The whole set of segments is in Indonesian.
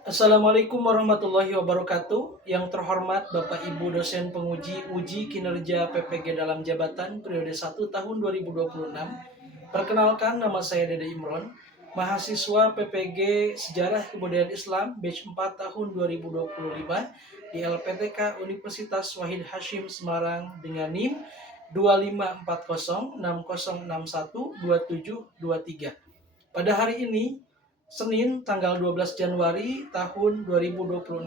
Assalamualaikum warahmatullahi wabarakatuh. Yang terhormat Bapak Ibu dosen penguji uji kinerja PPG dalam jabatan periode 1 tahun 2026. Perkenalkan, nama saya Dede Imron, mahasiswa PPG Sejarah Kebudayaan Islam batch 4 tahun 2025 di LPTK Universitas Wahid Hasyim Semarang dengan NIM 254060612723. Pada hari ini, Senin tanggal 12 Januari tahun 2026,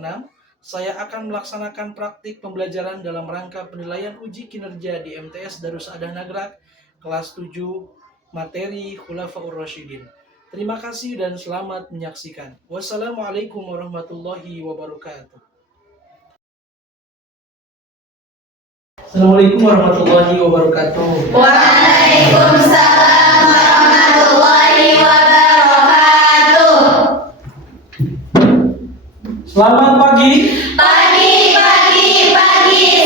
saya akan melaksanakan praktik pembelajaran dalam rangka penilaian uji kinerja di MTS Darussadah Nagrak kelas 7 materi Khulafaur Rasyidin. Terima kasih dan selamat menyaksikan. Wassalamualaikum warahmatullahi wabarakatuh. Assalamualaikum warahmatullahi wabarakatuh. Waalaikumsalam warahmatullahi wabarakatuh. Selamat pagi. Pagi.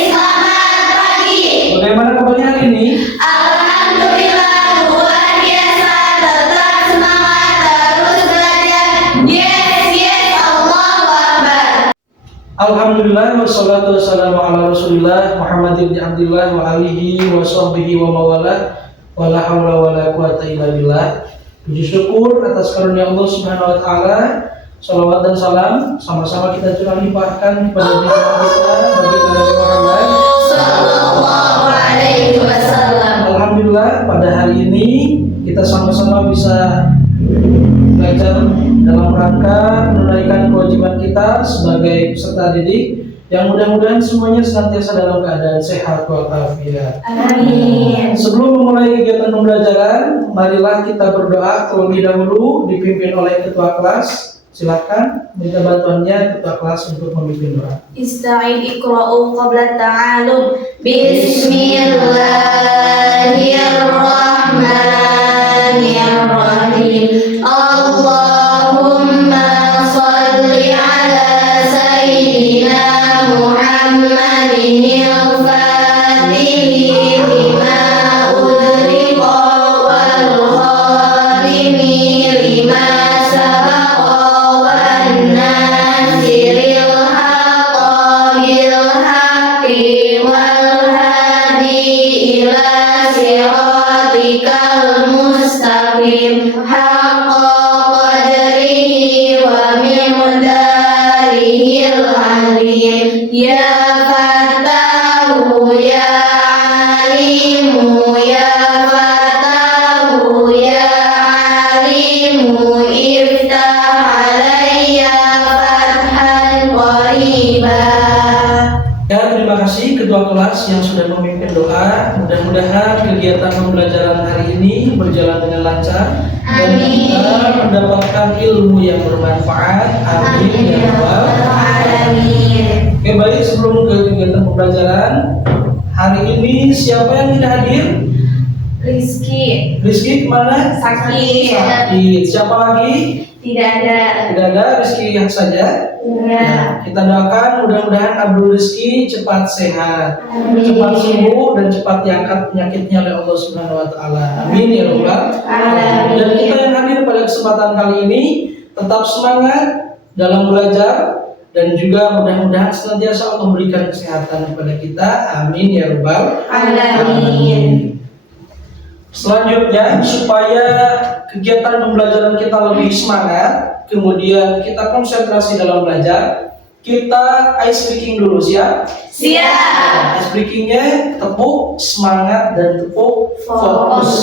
Selamat pagi. Bagaimana kabarnya hari ini? Alhamdulillah luar biasa. Tetap semangat terus belajar. Yes, Allahu Akbar. Alhamdulillah wassalatu wassalamu ala Rasulillah Muhammad ibn Abdillah wa alihi wa sahbihi wa mawalah wa la hawla wa la quwata illa billah. Puji syukur atas karunia Allah Subhanahu wa taala. Salawat dan salam sama-sama kita curah limpahkan kepada junjungan kita Nabi Muhammad Sallallahu alaihi wasallam. Alhamdulillah pada hari ini kita sama-sama bisa belajar dalam rangka menunaikan kewajiban kita sebagai peserta didik, yang mudah-mudahan semuanya senantiasa dalam keadaan sehat walafiat. Amin. Sebelum memulai kegiatan pembelajaran, marilah kita berdoa terlebih dahulu dipimpin oleh ketua kelas. Silakan minta bantuannya ketua kelas untuk memimpin doa. Ista'in iqra'u qabla ta'alum. Bismillahirrahmanirrahim. Allahumma salli ala sayyidina Muhammadin al-Fatihi lima udriqa wal khadimi lima sabaqa Nasiril haqqa bil haqqi wal hadi ila siratikal mustaqim haqqa qadrihi wa miqdarihil azim. Ya Fatahu ya Alimu ya Fatahu ya Alimu iftah alayya fathan qariba. Ya, terima kasih ketua kelas yang sudah memimpin doa. Mudah-mudahan kegiatan pembelajaran hari ini berjalan dengan lancar dan kita mendapatkan ilmu yang bermanfaat. Amin ya rabbal alamin. Oke, baik, sebelum ke kegiatan pembelajaran hari ini, siapa yang tidak hadir? Rizky Kemana? sakit. Siapa lagi? Tidak ada. Tidak ada, Rizky yang saja. Ya. Kita doakan mudah-mudahan Abdul Rizky cepat sehat, Amin. cepat sembuh dan cepat diangkat penyakitnya oleh Allah Subhanahu wa taala. Amin ya rabbal alamin. Dan kita yang hadir pada kesempatan kali ini tetap semangat dalam belajar dan juga mudah-mudahan senantiasa Allah memberikan kesehatan kepada kita. Amin ya rabbal alamin. Selanjutnya, supaya kegiatan pembelajaran kita lebih semangat, kemudian kita konsentrasi dalam belajar, kita ice breaking dulu, siap? Siap. Ice breakingnya tepuk semangat dan tepuk fokus.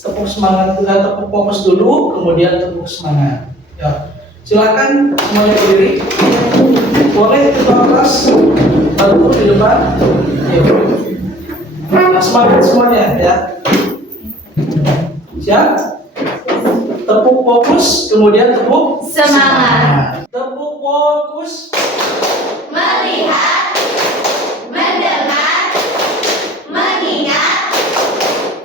Tepuk semangat, tepuk fokus dulu, kemudian tepuk semangat. Ya. Silakan semuanya berdiri. Boleh ketua kelas bantu di depan. Yuk. Nah, semangat semuanya ya. Siap? Tepuk fokus, kemudian tepuk Semangat. Tepuk fokus. Melihat, mendengar, mengingat,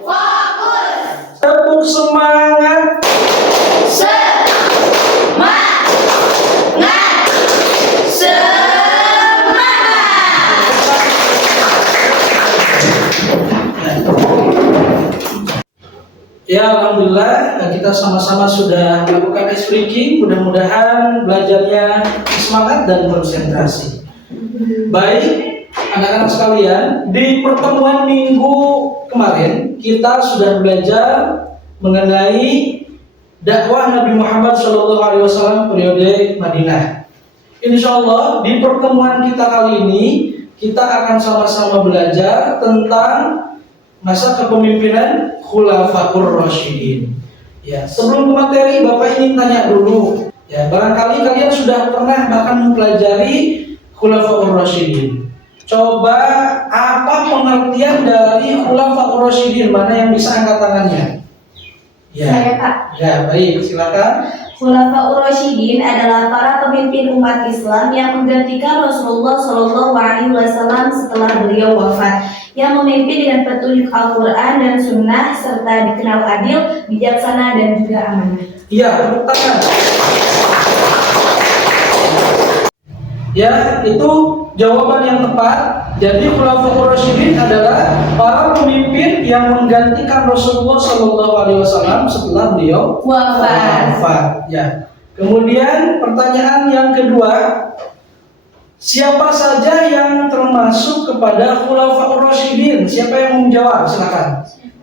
fokus. Tepuk semangat. Semangat. Ya, alhamdulillah kita sama-sama sudah melakukan ice breaking. Mudah-mudahan belajarnya semangat dan konsentrasi. Baik, anak-anak sekalian, di pertemuan minggu kemarin kita sudah belajar mengenai dakwah Nabi Muhammad SAW periode Madinah. Insya Allah di pertemuan kita kali ini kita akan sama-sama belajar tentang masa kepemimpinan Khulafaur Rasyidin. Ya, sebelum ke materi, Bapak ingin tanya dulu. Ya, barangkali kalian sudah pernah bahkan mempelajari Khulafaur Rasyidin. Coba apa pengertian dari Khulafaur Rasyidin? Mana yang bisa angkat tangannya? Ya. Saya, Pak. Ya, baik, silakan. Khulafaur Rasyidin adalah para pemimpin umat Islam yang menggantikan Rasulullah SAW setelah beliau wafat, yang memimpin dengan petunjuk Al-Quran dan Sunnah serta dikenal adil, bijaksana dan juga amanah. Iya, tepuk tangan. Ya, itu jawaban yang tepat. Jadi Khulafaur Rasyidin adalah para pemimpin yang menggantikan Rasulullah SAW setelah beliau wafat. Ya. Kemudian pertanyaan yang kedua, siapa saja yang termasuk kepada Khulafaur Rasyidin? Siapa yang mau menjawab? Silakan.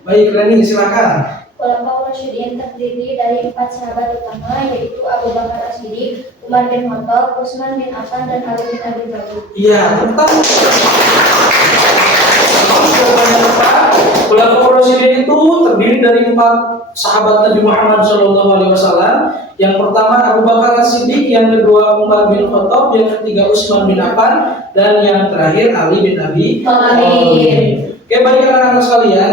Baik, Reni, silakan. Khulafaur Rasyidin terdiri dari 4 sahabat utama, yaitu Abu Bakar As-Siddiq, Umar bin Khattab, Utsman bin Affan, dan Ali bin Abi Thalib. Iya, tentang Khulafaur Rasyidin itu terdiri dari 4 sahabat Nabi Muhammad SAW. Yang pertama Abu Bakar As-Siddiq, yang kedua Umar bin Khattab, yang ketiga Utsman bin Affan, dan yang terakhir Ali bin Abi Thalib. Oke, baik anak-anak sekalian,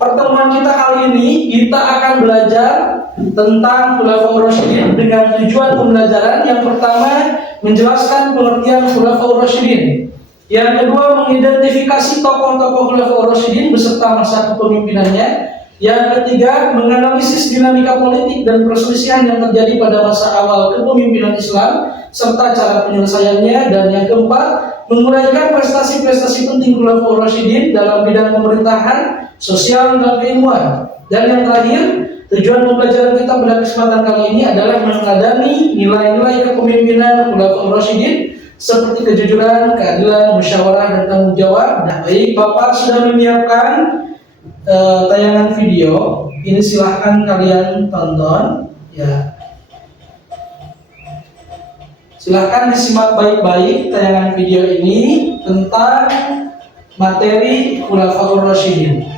pertemuan kita kali ini kita akan belajar tentang Khulafaur Rasyidin dengan tujuan pembelajaran. Yang pertama menjelaskan pengertian Khulafaur Rasyidin. Yang kedua mengidentifikasi tokoh-tokoh Khulafaur Rasyidin beserta masa kepemimpinannya. Yang ketiga menganalisis dinamika politik dan perselisihan yang terjadi pada masa awal kepemimpinan Islam serta cara penyelesaiannya. Dan yang keempat menguraikan prestasi-prestasi penting Khulafaur Rasyidin dalam bidang pemerintahan, sosial, dan keilmuan. Dan yang terakhir, tujuan pembelajaran kita pada kesempatan kali ini adalah mengadani nilai-nilai kepemimpinan Khulafaur Rasyidin seperti kejujuran, keadilan, musyawarah, dan tanggung jawab. Nah, baik, Bapak sudah menyiapkan tayangan video. Ini silahkan kalian tonton. Ya, silahkan disimak baik-baik tayangan video ini tentang materi Khulafaur Rasyidin.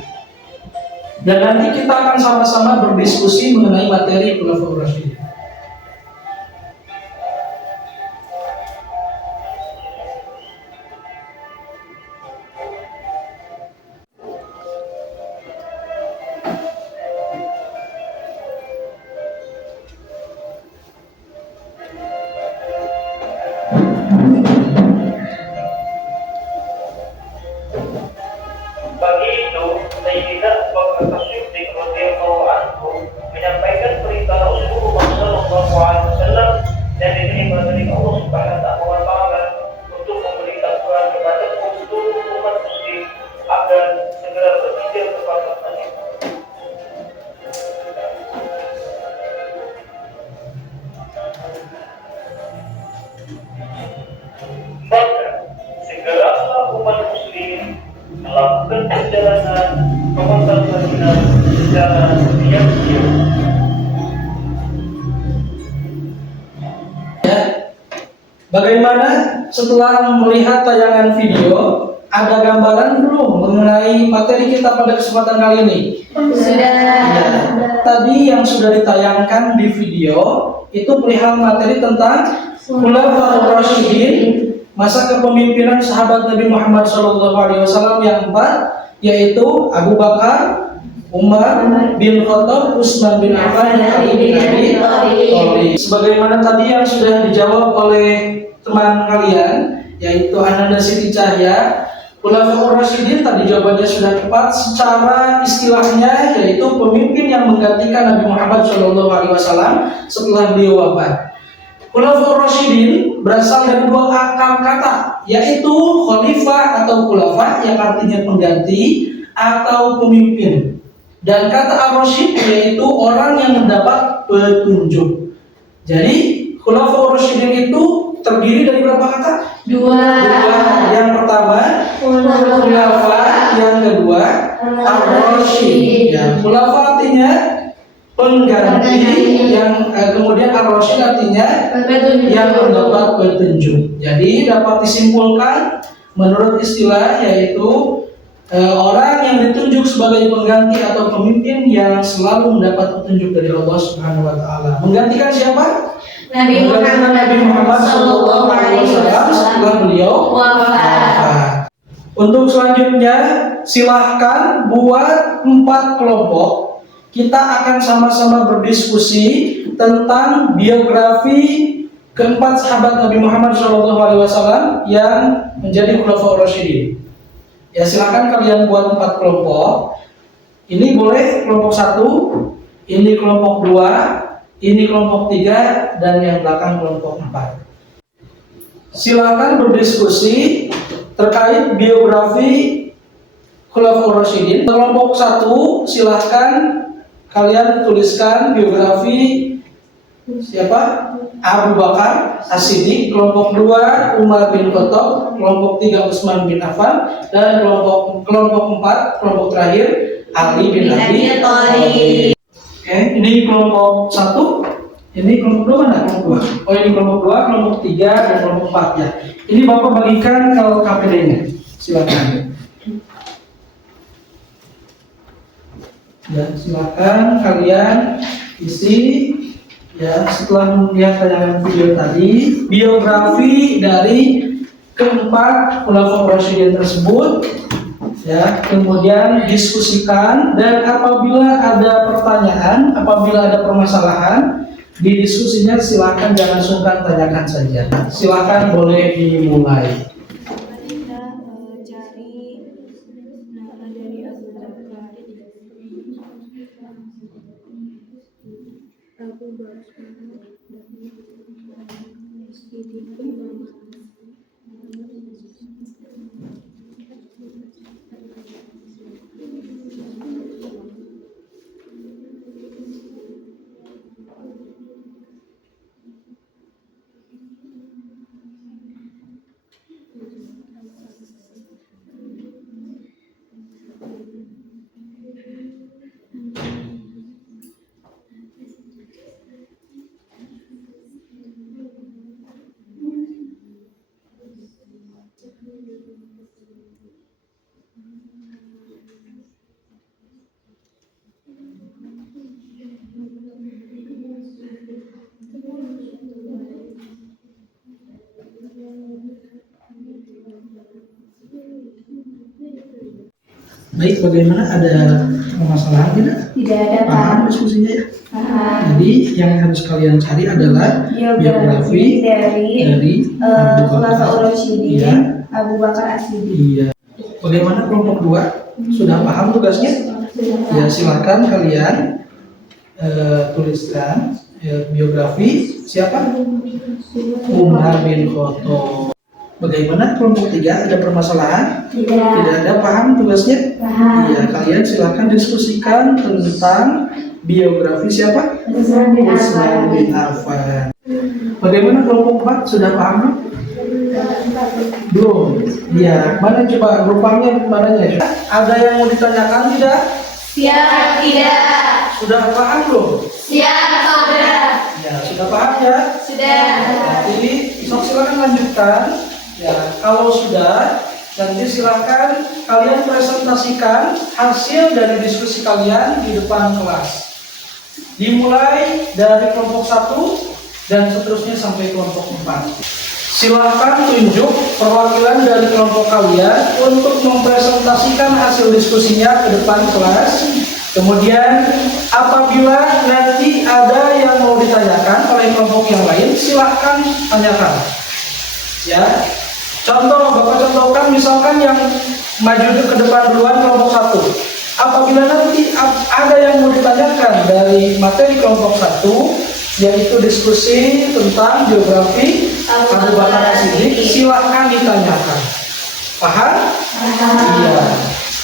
Dan nanti kita akan sama-sama berdiskusi mengenai materi Khulafaur Rasyidin. Pagi itu, Sayyidah Abu Bakar As-Siddiq radhiyallahu anhu menyampaikan perintah Rasulullah sallallahu alaihi wasallam yang diterima dari Allah Subhanahu wa taala untuk memberitahukan kepada seluruh umat muslim agar segera berhijrah ke Madinah. Maka segeralah umat muslim melakukan perjalanan ke Madinah secara diam-diam. Ya, bagaimana setelah melihat tayangan video, ada gambaran belum mengenai materi kita pada kesempatan kali ini? Sudah. Ya, tadi yang sudah ditayangkan di video itu perihal materi tentang Khulafaur Rasyidin, masa kepemimpinan sahabat Nabi Muhammad SAW yang 4, yaitu Abu Bakar, Umar bin Khattab, Utsman bin Affan, dan Ali bin Abi Thalib. Sebagaimana tadi yang sudah dijawab oleh teman kalian, yaitu Ananda Siti Cahya, Khulafaur Rasyidin tadi jawabannya sudah tepat. Secara istilahnya yaitu pemimpin yang menggantikan Nabi Muhammad SAW setelah beliau wafat. Khulafaur Rasyidin berasal dari 2 akar kata, yaitu khalifah atau khulafa yang artinya pengganti atau pemimpin. Dan kata ar-rasyid yaitu orang yang mendapat petunjuk. Jadi khulafaur rasyidin itu terdiri dari berapa kata? Dua. Yang pertama khulafa, yang kedua ar-rasyid. Ya, khulafa artinya pengganti, yang kemudian ar-rasyid artinya yang mendapat petunjuk. Jadi dapat disimpulkan menurut istilah yaitu orang yang ditunjuk sebagai pengganti atau pemimpin yang selalu mendapat petunjuk dari Allah Subhanahu wa taala. Menggantikan siapa? Nabi Muhammad sallallahu alaihi wasallam setelah beliau wafat. Untuk selanjutnya silahkan buat 4 kelompok. Kita akan sama-sama berdiskusi tentang biografi keempat sahabat Nabi Muhammad SAW yang menjadi khulafaur rasyidin. Ya, silakan kalian buat 4 kelompok. Ini boleh kelompok 1, ini kelompok 2, ini kelompok 3, dan yang belakang kelompok 4. Silakan berdiskusi terkait biografi khulafaur rasyidin. Kelompok 1 silakan kalian tuliskan biografi siapa? Abu Bakar As-Siddiq. Kelompok 2 Umar bin Khattab. Kelompok 3 Utsman bin Affan. Dan kelompok 4 kelompok terakhir Ali bin Abi Thalib. Oke, ini kelompok 1. Ini kelompok 2 mana? Kelompok 2. Oh, ini kelompok 2, kelompok 3 dan kelompok 4 ya. Ini Bapak bagikan ke KPD-nya. Silakan. Ya, silakan kalian isi. Ya, setelah melihat tayangan video tadi, biografi dari keempat khulafaur rasyidin tersebut, ya, kemudian diskusikan, dan apabila ada pertanyaan, apabila ada permasalahan di diskusinya, silakan jangan sungkan tanyakan saja. Silakan boleh dimulai. Kita cari nama dari Abu Bakar. Abu Bakar Siddiq. Baik, bagaimana, ada permasalahan tidak? Tidak ada, Pak. Paham diskusinya ya? Paham. Jadi yang harus kalian cari adalah biografi dari khulafaur rasyidin Iya. Abu Bakar As-Siddiq. Iya. Bagaimana kelompok 2? Sudah paham tugasnya? Ya, silakan kalian tuliskan biografi siapa? Umar bin Khattab. Bagaimana kelompok 3? Ada permasalahan? Tidak. Tidak ada. Paham tugasnya? Paham. Iya, kalian silakan diskusikan tentang biografi siapa? Utsman bin Utsman bin Affan. Bagaimana kelompok 4? Sudah paham? Belum. Iya, mana coba grupanya mananya? Ada yang mau ditanyakan tidak? Siap, tidak. Sudah paham belum? Siap, saudara. Ya, sudah paham ya? Sudah. Jadi, silakan lanjutkan. Ya, kalau sudah, nanti silakan kalian presentasikan hasil dari diskusi kalian di depan kelas. Dimulai dari kelompok 1 dan seterusnya sampai kelompok 4. Silakan tunjuk perwakilan dari kelompok kalian untuk mempresentasikan hasil diskusinya ke depan kelas. Kemudian apabila nanti ada yang mau ditanyakan oleh kelompok yang lain, silakan tanyakan. Ya, contoh, Bapak contohkan misalkan yang maju ke depan duluan kelompok 1. Apabila nanti ada yang mau ditanyakan dari materi kelompok 1, yaitu diskusi tentang biografi Abu Bakar As-Siddiq, silakan ditanyakan. Paham? Paham. Iya.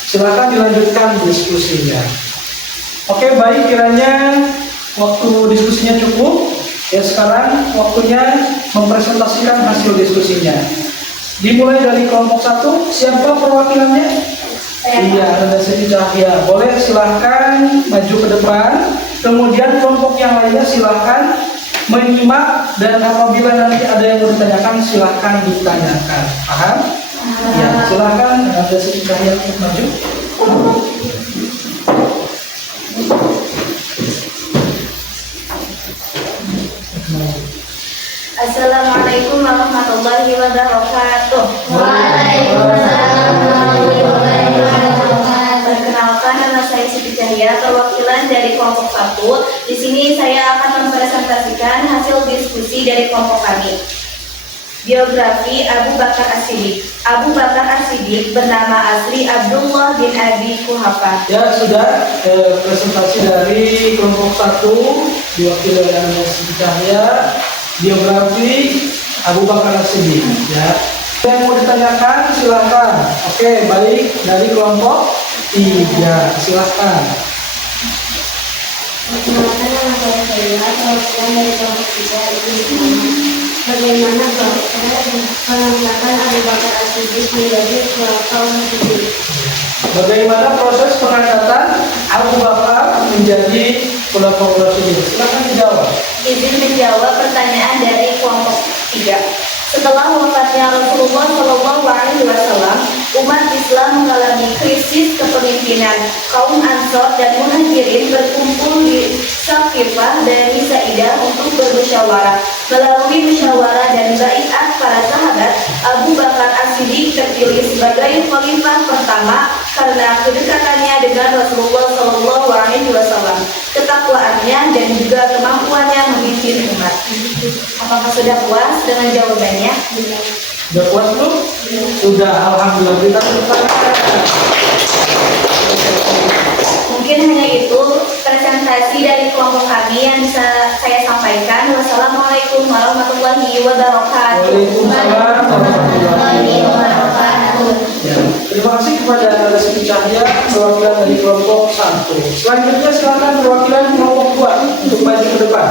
Silakan dilanjutkan diskusinya. Oke, baik, kiranya waktu diskusinya cukup. Ya, sekarang waktunya mempresentasikan hasil diskusinya. Dimulai dari kelompok 1, siapa perwakilannya? Iya, Anda Siti Cahya. Boleh silahkan maju ke depan. Kemudian kelompok yang lainnya silahkan menyimak, dan apabila nanti ada yang mau ditanyakan silahkan ditanyakan. Paham? Ya, silahkan Anda Siti Cahya untuk maju. Assalamualaikum warahmatullahi wabarakatuh. Waalaikumsalam warahmatullahi wabarakatuh. Perkenalkan, nama saya Siti Cahya, perwakilan dari kelompok 1. Di sini saya akan mempresentasikan hasil diskusi dari kelompok kami. Biografi Abu Bakar As-Siddiq. Abu Bakar As-Siddiq bernama asli Abdullah bin Abi Quhafa. Ya, sudah presentasi dari kelompok 1 diwakili oleh Anda Siti Cahya. Biografi Abu Bakar As-Siddiq. Ya. Yang mau ditanyakan silahkan. Oke, baik, dari kelompok 3 silahkan. Perkenalkan, nama saya Sheila, perwakilan dari kelompok 3 ini. Bagaimana pengangkatan Abu Bakar As-Siddiq menjadi Khulafaur Rasyidin? Bagaimana proses pengangkatan Abu Bakar menjadi Khulafaur Rasyidin? Silahkan dijawab. Izin menjawab pertanyaan dari kelompok 3. Setelah wafatnya Rasulullah SAW, umat Islam mengalami krisis kepemimpinan. Kaum Ansor dan Muhajirin berkumpul di Saqifah dan Saidah untuk bermusyawarah. Melalui musyawarah dan baiat para sahabat, Abu Bakar As-Siddiq terpilih sebagai khalifah pertama karena kedekatannya dengan Rasulullah SAW, ketakwaannya dan juga kemampuannya memimpin umat. Apakah sudah puas dengan jawabannya? Sudah puas belum? Sudah, alhamdulillah. Kita Mungkin hanya itu presentasi dari kelompok kami yang bisa saya sampaikan. Wassalamualaikum warahmatullahi wabarakatuh. Waalaikumsalam warahmatullahi wabarakatuh. Ya, terima kasih kepada Anda Siti Cahya, perwakilan dari kelompok 1. Selanjutnya silakan perwakilan kelompok 2 untuk maju ke depan.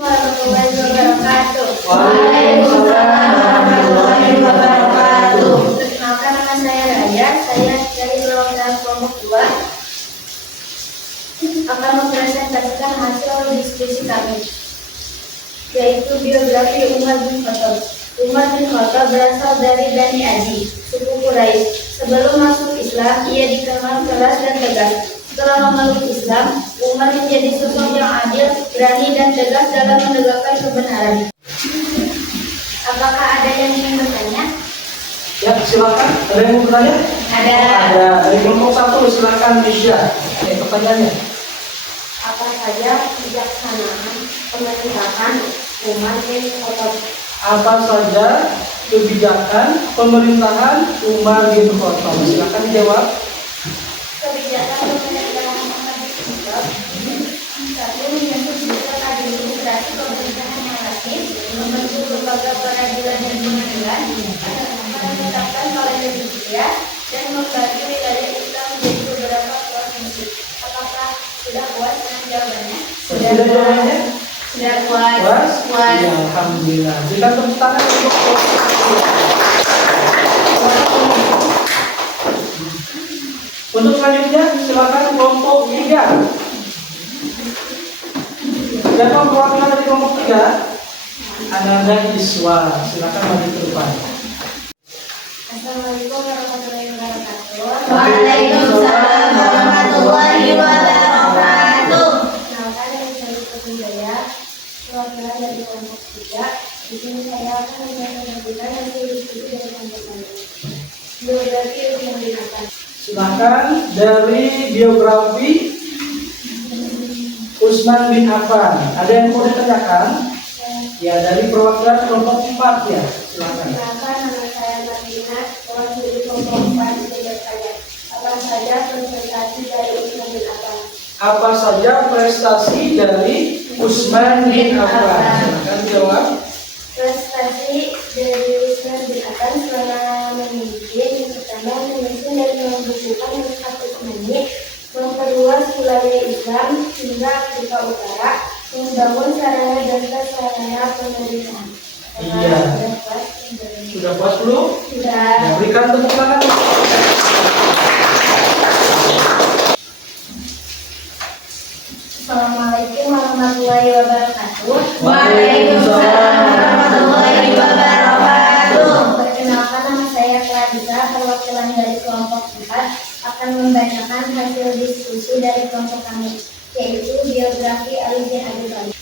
Warahmatullahi wabarakatuh. Waalaikumsalam warahmatullahi wabarakatuh. Perkenalkan, nama saya Raya, saya dari perwakilan kelompok 2 akan mempresentasikan hasil diskusi kami, yaitu biografi Umar bin Khattab. Umar bin Khattab berasal dari Bani Adi, suku Quraisy. Sebelum masuk Islam, ia dikenal keras dan tegas. Setelah memeluk Islam, Umar menjadi sosok yang adil, berani dan tegas dalam menegakkan kebenaran. Apakah ada yang ingin bertanya? Ya, silakan. Ada yang mau bertanya? Ada. Ada. Dari kelompok 1 silakan Nisha. Pertanyaannya. Apa saja kebijaksanaan pemerintahan Umar bin Khattab? Apa saja kebijakan pemerintahan Umar bin Khattab? Silakan dijawab. Kebijakan pemerintahan Umar bin Khattab: 1. Mensukseskan administrasi pemerintahan yang lazim, membentuk lembaga peradilan dan pengadilan, menetapkan kalender hijriah, dan membagi wilayah Islam menjadi beberapa provinsi. Apakah sudah puas dengan jawabannya? Sudah jawabannya? Sudah puas? Puas? Ya, alhamdulillah. Berikan tepuk tangan untuk kelompok 1. Untuk selanjutnya silakan kelompok 3. Siapa perwakilan dari kelompok 3? Ananda Iswa. Silakan maju ke depan. Assalamualaikum warahmatullahi wabarakatuh. Waalaikumsalam warahmatullahi wabarakatuh. Kenalkan, nama saya Putri Jaya, perwakilan dari kelompok 3. Di sini saya akan mempresentasikan hasil diskusi dari kelompok kami. Biografi Umar bin Khattab. Silakan dari biografi Utsman bin Affan. Ada yang mau ditanyakan? Ya, dari perwakilan kelompok 4 ya. Silakan. Kenalkan, nama saya Martina, mewakili kelompok 4 di saya. Apa saja prestasi dari Utsman bin Affan? Apa saja prestasi dari Utsman bin Affan? Silakan dijawab. Prestasi dari Usman bin Affan selama memimpin yang pertama menyusun dan membukukan status menit, memperluas wilayah Islam hingga Afrika Utara, membangun sarana dan prasarana pemerintahan. Iya. Sudah puas belum? Sudah. Ya, berikan tepuk tangan. Assalamualaikum warahmatullahi wabarakatuh. Waalaikumsalam warahmatullahi wabarakatuh. Perkenalkan, nama saya Clarissa, perwakilan dari kelompok 4 akan membacakan hasil diskusi dari kelompok kami, yaitu biografi Ali bin Abi Thalib.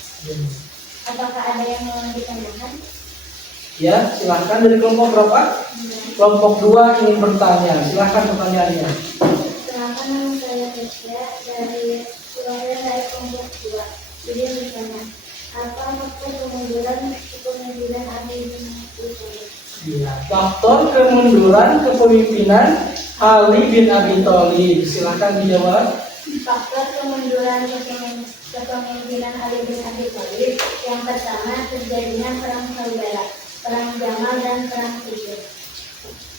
Apakah ada yang mau ditanyakan? Ya, silahkan dari kelompok berapa? Kelompok 2 ingin bertanya. Silahkan pertanyaannya. Perkenalkan, nama saya Tesya dari kelompok 2. Jadi bertanya, apa faktor kemunduran kepemimpinan Ali bin Abi Thalib? Iya. Faktor kemunduran kepemimpinan Ali bin Abi Thalib. Silahkan dijawab. Faktor kemunduran kepemimpinan Ali bin Abi Thalib, yang pertama terjadinya perang Karbala, perang Jamal dan perang Uhud.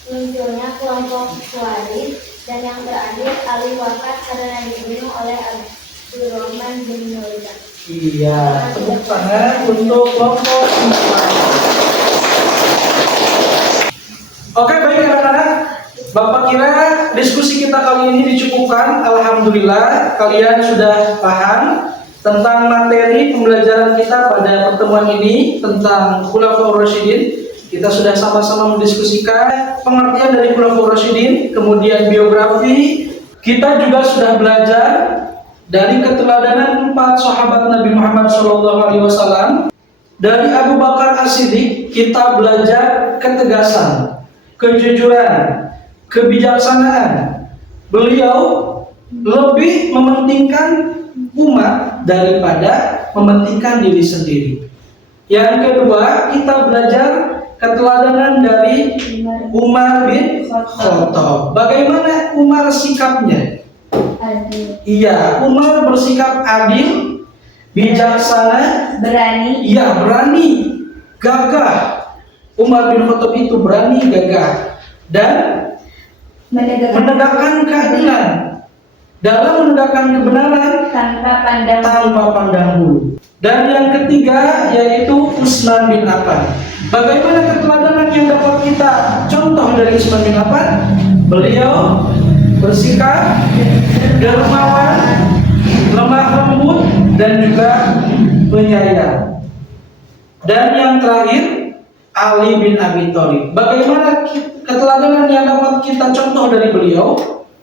Munculnya kelompok Khawarij, dan yang terakhir Ali wafat karena dibunuh oleh Abdurrahman bin Muljam. Iya, tepuk tangan untuk kelompok 4. Oke, baik anak-anak. Bapak kira diskusi kita kali ini dicukupkan. Alhamdulillah kalian sudah paham tentang materi pembelajaran kita pada pertemuan ini tentang Khulafaur Rasyidin. Kita sudah sama-sama mendiskusikan pengertian dari Khulafaur Rasyidin, kemudian biografi. Kita juga sudah belajar dari keteladanan 4 sahabat Nabi Muhammad SAW. Dari Abu Bakar As-Siddiq kita belajar ketegasan, kejujuran, kebijaksanaan. Beliau lebih mementingkan umat daripada mementingkan diri sendiri. Yang kedua, kita belajar keteladanan dari Umar bin Khattab. Bagaimana Umar sikapnya? Iya, Umar bersikap adil, bijaksana, Berani. iya berani, gagah. Umar bin Khattab itu berani, gagah, dan menegakkan keadilan. Dalam menegakkan kebenaran tanpa pandang bulu. Dan yang ketiga yaitu Utsman bin Affan. Bagaimana keteladanan yang dapat kita contoh dari Utsman bin Affan? Beliau bersikap dermawan, lemah lembut, dan juga penyayang. Dan yang terakhir Ali bin Abi Thalib. Bagaimana keteladanan yang dapat kita contoh dari beliau?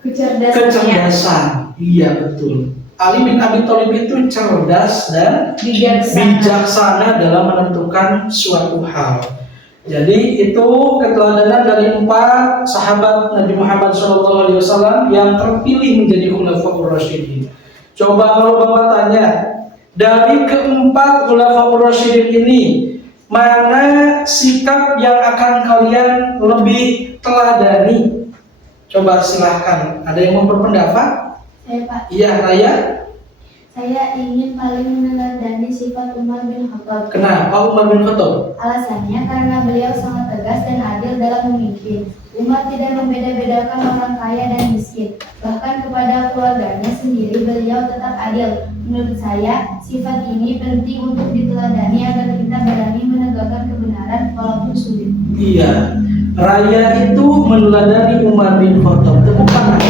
Kecerdasan. Iya, betul. Ali bin Abi Thalib itu cerdas dan bijaksana dalam menentukan suatu hal. Jadi itu keteladanan dari 4 sahabat Nabi Muhammad SAW yang terpilih menjadi Khulafaur Rasyidin. Coba kalau Bapak tanya, dari keempat Khulafaur Rasyidin ini, mana sikap yang akan kalian lebih teladani? Coba silahkan. Ada yang mau berpendapat? Saya, Pak. Iya, Raya. Saya ingin paling meneladani sifat Umar bin Khattab. Kenapa Umar bin Khattab? Alasannya karena beliau sangat tegas dan adil dalam memimpin. Umar tidak membeda-bedakan orang kaya dan miskin. Bahkan kepada keluarganya sendiri beliau tetap adil. Menurut saya, sifat ini penting untuk diteladani agar kita berani menegakkan kebenaran walaupun sulit. Iya, Raya itu meneladani Umar bin Khattab. Tepuk tangan.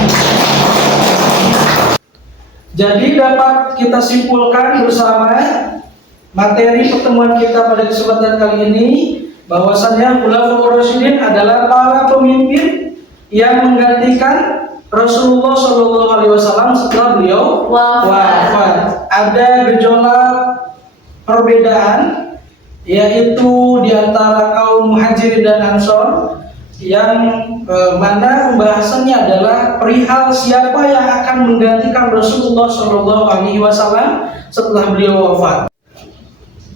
Jadi dapat kita simpulkan bersama materi pertemuan kita pada kesempatan kali ini bahwasannya Khulafaur Rasyidin adalah para pemimpin yang menggantikan Rasulullah SAW setelah beliau wafat. Ada gejolak perbedaan, yaitu di antara kaum Muhajirin dan Ansor, yang mana pembahasannya adalah perihal siapa yang akan menggantikan Rasulullah SAW setelah beliau wafat.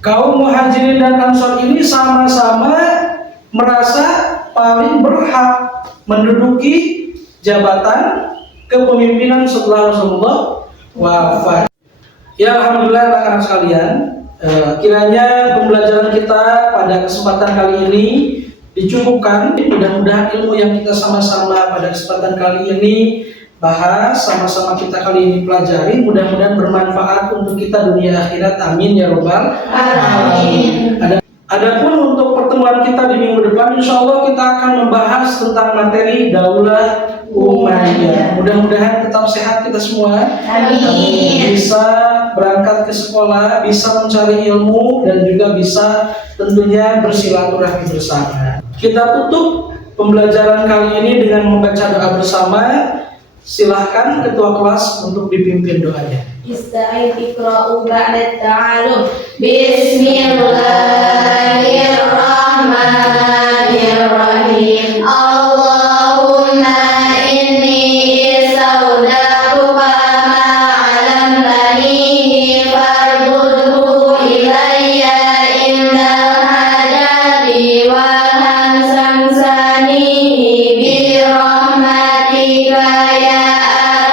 Kaum Muhajirin dan Ansor ini sama-sama merasa paling berhak menduduki jabatan kepemimpinan setelah Rasulullah wafat. Ya, alhamdulillah anak-anak sekalian, Kiranya pembelajaran kita pada kesempatan kali ini dicukupkan. Mudah-mudahan ilmu yang kita sama-sama pada kesempatan kali ini bahas, sama-sama kita kali ini pelajari, mudah-mudahan bermanfaat untuk kita dunia akhirat. Amin ya robbal alamin. Adapun untuk pertemuan kita di minggu depan, insya Allah kita akan membahas tentang materi Daulah Umayyah. Mudah-mudahan tetap sehat kita semua. Amin. Bisa berangkat ke sekolah, bisa mencari ilmu, dan juga bisa tentunya bersilaturahmi bersama. Kita tutup pembelajaran kali ini dengan membaca doa bersama. Silahkan ketua kelas untuk dipimpin doanya. Ista'id ikra'u ba'da ta'alum. Bismillahirrahmanirrahim. Allahumma inni saudatuka ma'alamtanihi farbudhu ilayya indal hajati wa hamsamsanihi birahmatika ya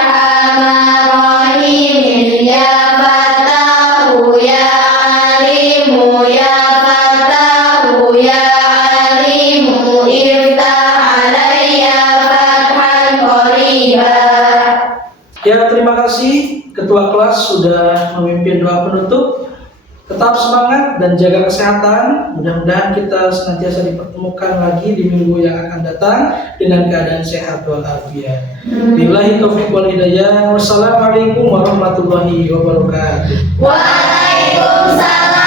arhamar rahimin ya fatahu ya alimu ya fatahu ya alimu iftah alayya fathan qariba. Ya, terima kasih ketua kelas sudah memimpin doa penutup. Tetap semangat dan jaga kesehatan. Mudah-mudahan kita senantiasa dipertemukan lagi di minggu yang akan datang dengan keadaan sehat walafiat. Billahi taufiq wal hidayah. Wassalamualaikum warahmatullahi wabarakatuh. Waalaikumsalam.